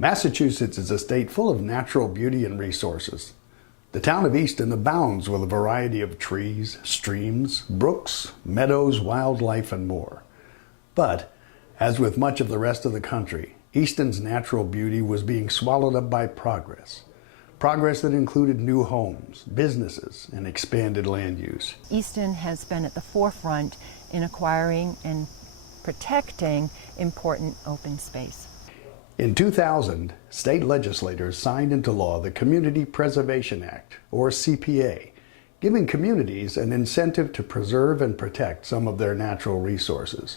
Massachusetts is a state full of natural beauty and resources. The town of Easton abounds with a variety of trees, streams, brooks, meadows, wildlife, and more. But, as with much of the rest of the country, Easton's natural beauty was being swallowed up by progress. Progress that included new homes, businesses, and expanded land use. Easton has been at the forefront in acquiring and protecting important open space. In 2000, state legislators signed into law the Community Preservation Act, or CPA, giving communities an incentive to preserve and protect some of their natural resources.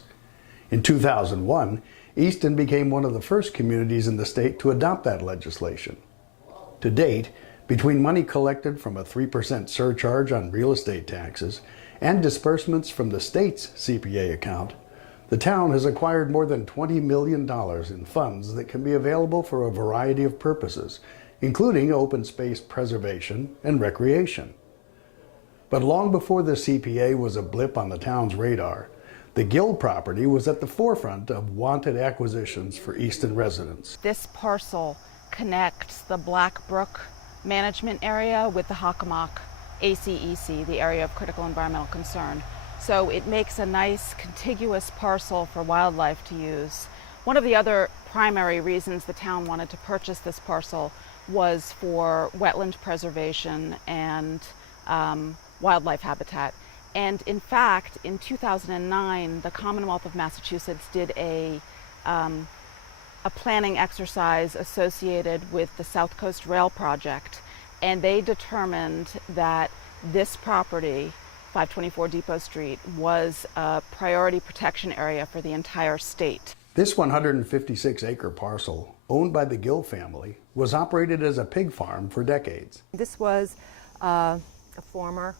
In 2001, Easton became one of the first communities in the state to adopt that legislation. To date, between money collected from a 3% surcharge on real estate taxes and disbursements from the state's CPA account, the town has acquired more than $20 million in funds that can be available for a variety of purposes, including open space preservation and recreation. But long before the CPA was a blip on the town's radar, the Gill Property was at the forefront of wanted acquisitions for Easton residents. This parcel connects the Black Brook management area with the Hockomock ACEC, the area of critical environmental concern. So it makes a nice contiguous parcel for wildlife to use. One of the other primary reasons the town wanted to purchase this parcel was for wetland preservation and wildlife habitat. And in fact, in 2009, the Commonwealth of Massachusetts did a planning exercise associated with the South Coast Rail project, and they determined that this property, 524 Depot Street, was a priority protection area for the entire state. This 156-acre parcel, owned by the Gill family, was operated as a pig farm for decades. This was a former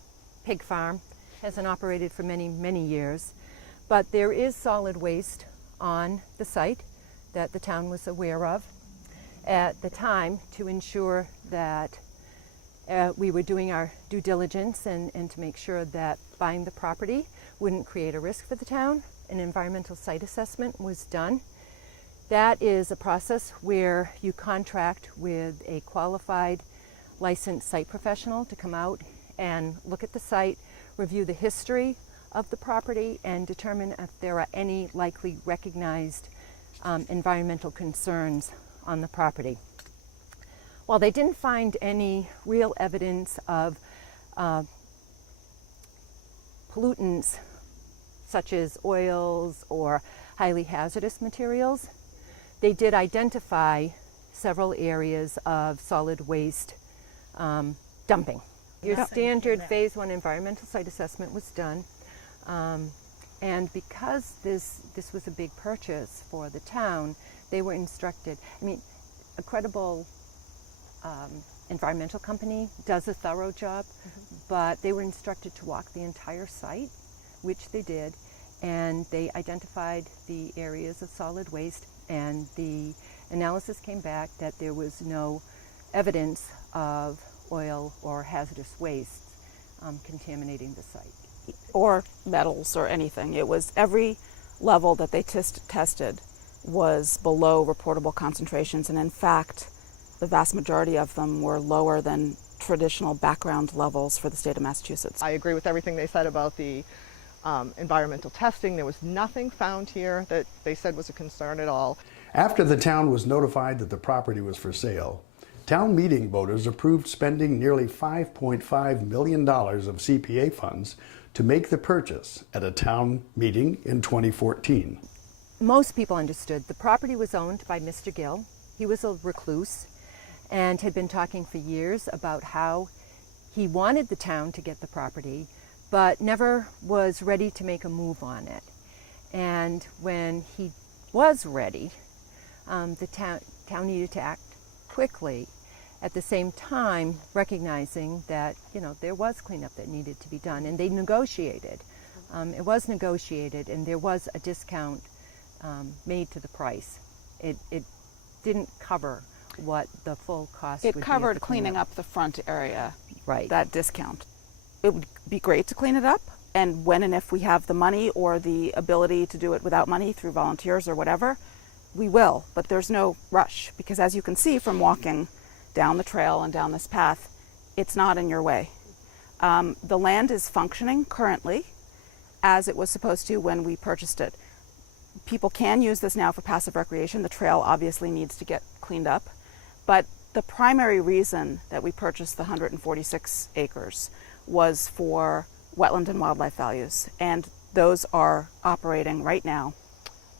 pig farm, hasn't operated for many, many years, but there is solid waste on the site that the town was aware of at the time to ensure that we were doing our due diligence and to make sure that buying the property wouldn't create a risk for the town. An environmental site assessment was done. That is a process where you contract with a qualified licensed site professional to come out and look at the site, review the history of the property, and determine if there are any likely recognized environmental concerns on the property. While they didn't find any real evidence of pollutants such as oils or highly hazardous materials, they did identify several areas of solid waste dumping. Your standard Phase 1 environmental site assessment was done, and because this was a big purchase for the town, they were instructed. I mean, a credible environmental company does a thorough job, but they were instructed to walk the entire site, which they did, and they identified the areas of solid waste, and the analysis came back that there was no evidence of oil or hazardous waste contaminating the site. Or metals or anything. It was every level that they tested was below reportable concentrations, and in fact, the vast majority of them were lower than traditional background levels for the state of Massachusetts. I agree with everything they said about the environmental testing. There was nothing found here that they said was a concern at all. After the town was notified that the property was for sale, town meeting voters approved spending nearly $5.5 million of CPA funds to make the purchase at a town meeting in 2014. Most people understood the property was owned by Mr. Gill. He was a recluse and had been talking for years about how he wanted the town to get the property, but never was ready to make a move on it. And when he was ready, the town needed to act quickly, at the same time recognizing that there was cleanup that needed to be done, and they negotiated. It was negotiated, and there was a discount made to the price. It didn't cover what the full cost would be. It covered cleaning up the front area, right? That discount. It would be great to clean it up, and when and if we have the money or the ability to do it without money through volunteers or whatever, we will, but there's no rush, because as you can see from walking down the trail and down this path, it's not in your way. The land is functioning currently as it was supposed to when we purchased it. People can use this now for passive recreation. The trail obviously needs to get cleaned up, but the primary reason that we purchased the 146 acres was for wetland and wildlife values, and those are operating right now.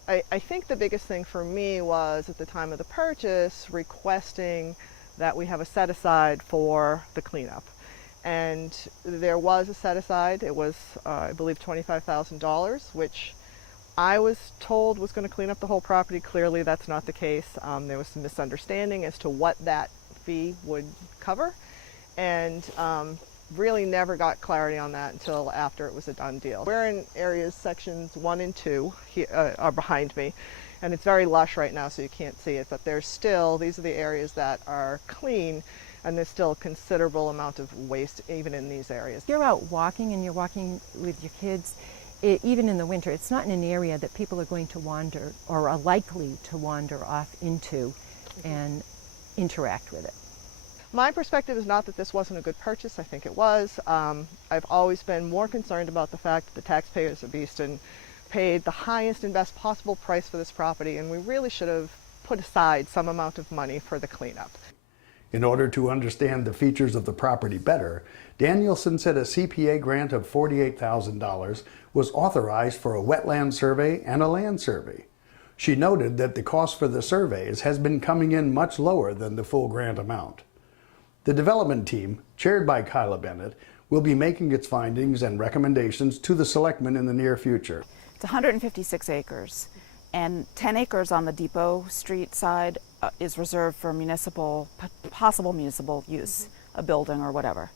I think the biggest thing for me was at the time of the purchase requesting that we have a set aside for the cleanup. And there was a set aside. It was, I believe, $25,000, which I was told was going to clean up the whole property. Clearly that's not the case. There was some misunderstanding as to what that fee would cover, and really never got clarity on that until after it was a done deal. We're in areas sections 1 and 2 are behind me, and it's very lush right now so you can't see it, but there's still, these are the areas that are clean, and there's still a considerable amount of waste even in these areas. If you're out walking and you're walking with your kids, even in the winter, it's not in an area that people are going to wander or are likely to wander off into and interact with it. My perspective is not that this wasn't a good purchase. I think it was. I've always been more concerned about the fact that the taxpayers of Easton paid the highest and best possible price for this property, and we really should have put aside some amount of money for the cleanup. In order to understand the features of the property better, Danielson said a CPA grant of $48,000 was authorized for a wetland survey and a land survey. She noted that the cost for the surveys has been coming in much lower than the full grant amount. The development team, chaired by Kyla Bennett, will be making its findings and recommendations to the selectmen in the near future. It's 156 acres, and 10 acres on the Depot Street side is reserved for possible municipal use, a building or whatever.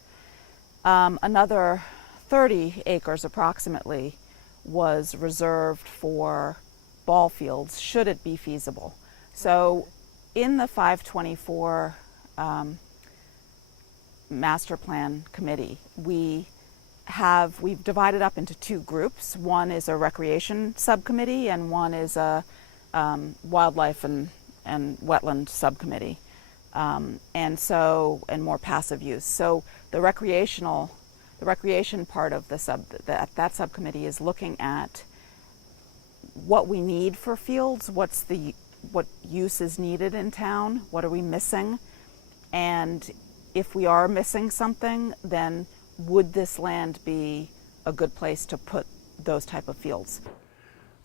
Another 30 acres approximately was reserved for ball fields, should it be feasible. So in the 524 Master Plan Committee, we've divided up into 2 groups. One is a recreation subcommittee, and one is a wildlife and wetland subcommittee, and more passive use. So the recreation part of that subcommittee is looking at what we need for fields, what use is needed in town, what are we missing, and if we are missing something, then would this land be a good place to put those type of fields?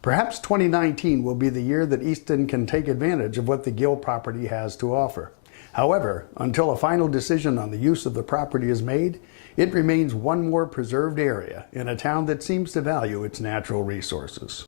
Perhaps 2019 will be the year that Easton can take advantage of what the Gill property has to offer. However, until a final decision on the use of the property is made, it remains one more preserved area in a town that seems to value its natural resources.